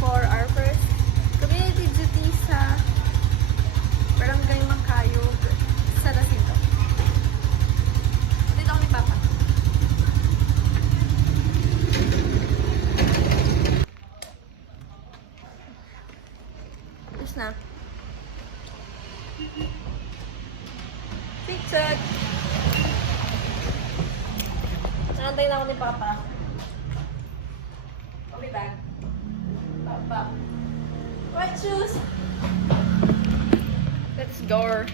for our first community duty sa Barangay Mangkayog sa Jacinto. Dito ako ni Papa. Tapos na. Picture! Nakantay na ako ni Papa. Okay ba? Papa. White shoes! Let's go!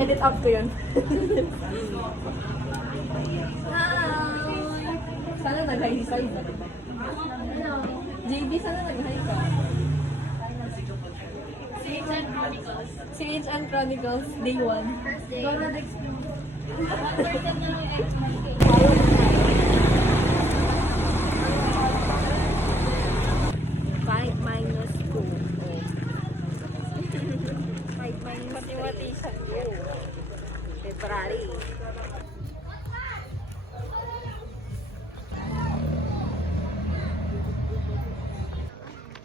Edit up ko yun. Hi! Sana nag-hi ka. JB, sana nag-hi ka. CHN Chronicles, Day 1. Go na next. 5 minus 2. Mathematician yun. February.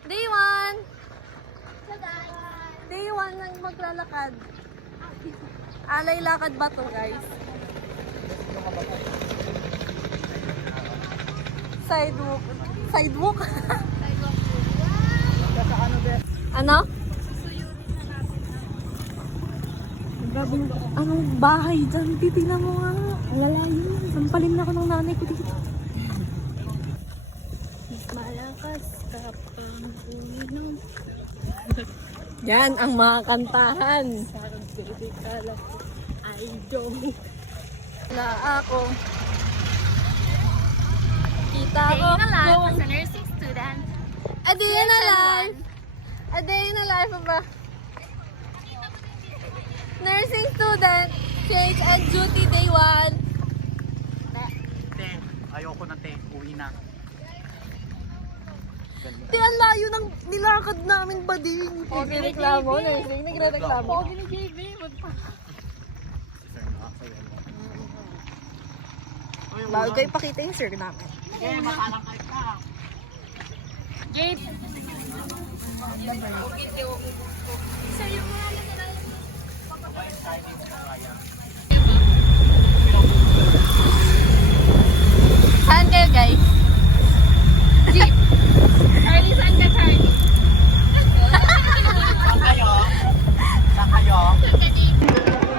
Day 1! Day 1 nang maglalakad. Alay lakad ba to, guys? Sidewalk. Sidewalk? Ano? Grabe, anong bahay dyan? Titignan mo nga. Ang lalayo. Sampalin na ako ng nanay ko dito. Malakas ka pang uminom. Yan ang mga kantahan. Sarang vertikala ko ay joke. Wala ako. Kita ko. Staying alive as a nursing student. A day in a life. A day in a life of a nursing student. Change and duty day 1. Te, ayoko na te. Uwi na. Te, ang layo ng nilakad namin bading. Nagreklamo. Nursing, nagreklamo. Pogi ni JB. Bago kayo ipakita yung sir namin. Okay, makalakay ka. JB. Sa'yo mo nga na. Saan kayo, guys? Jeep. Charlie, saan ka, Charlie? Saan kayo? Saan kayo?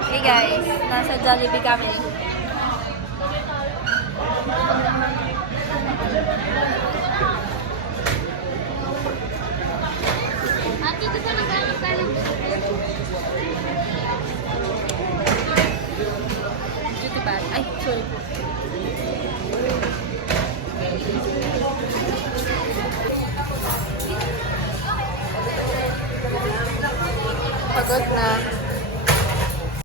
Hey guys, nasa Jollibee kami. Ate, gusto naghanap tayo. Duty bag. Ay, sorry po. Pagod na.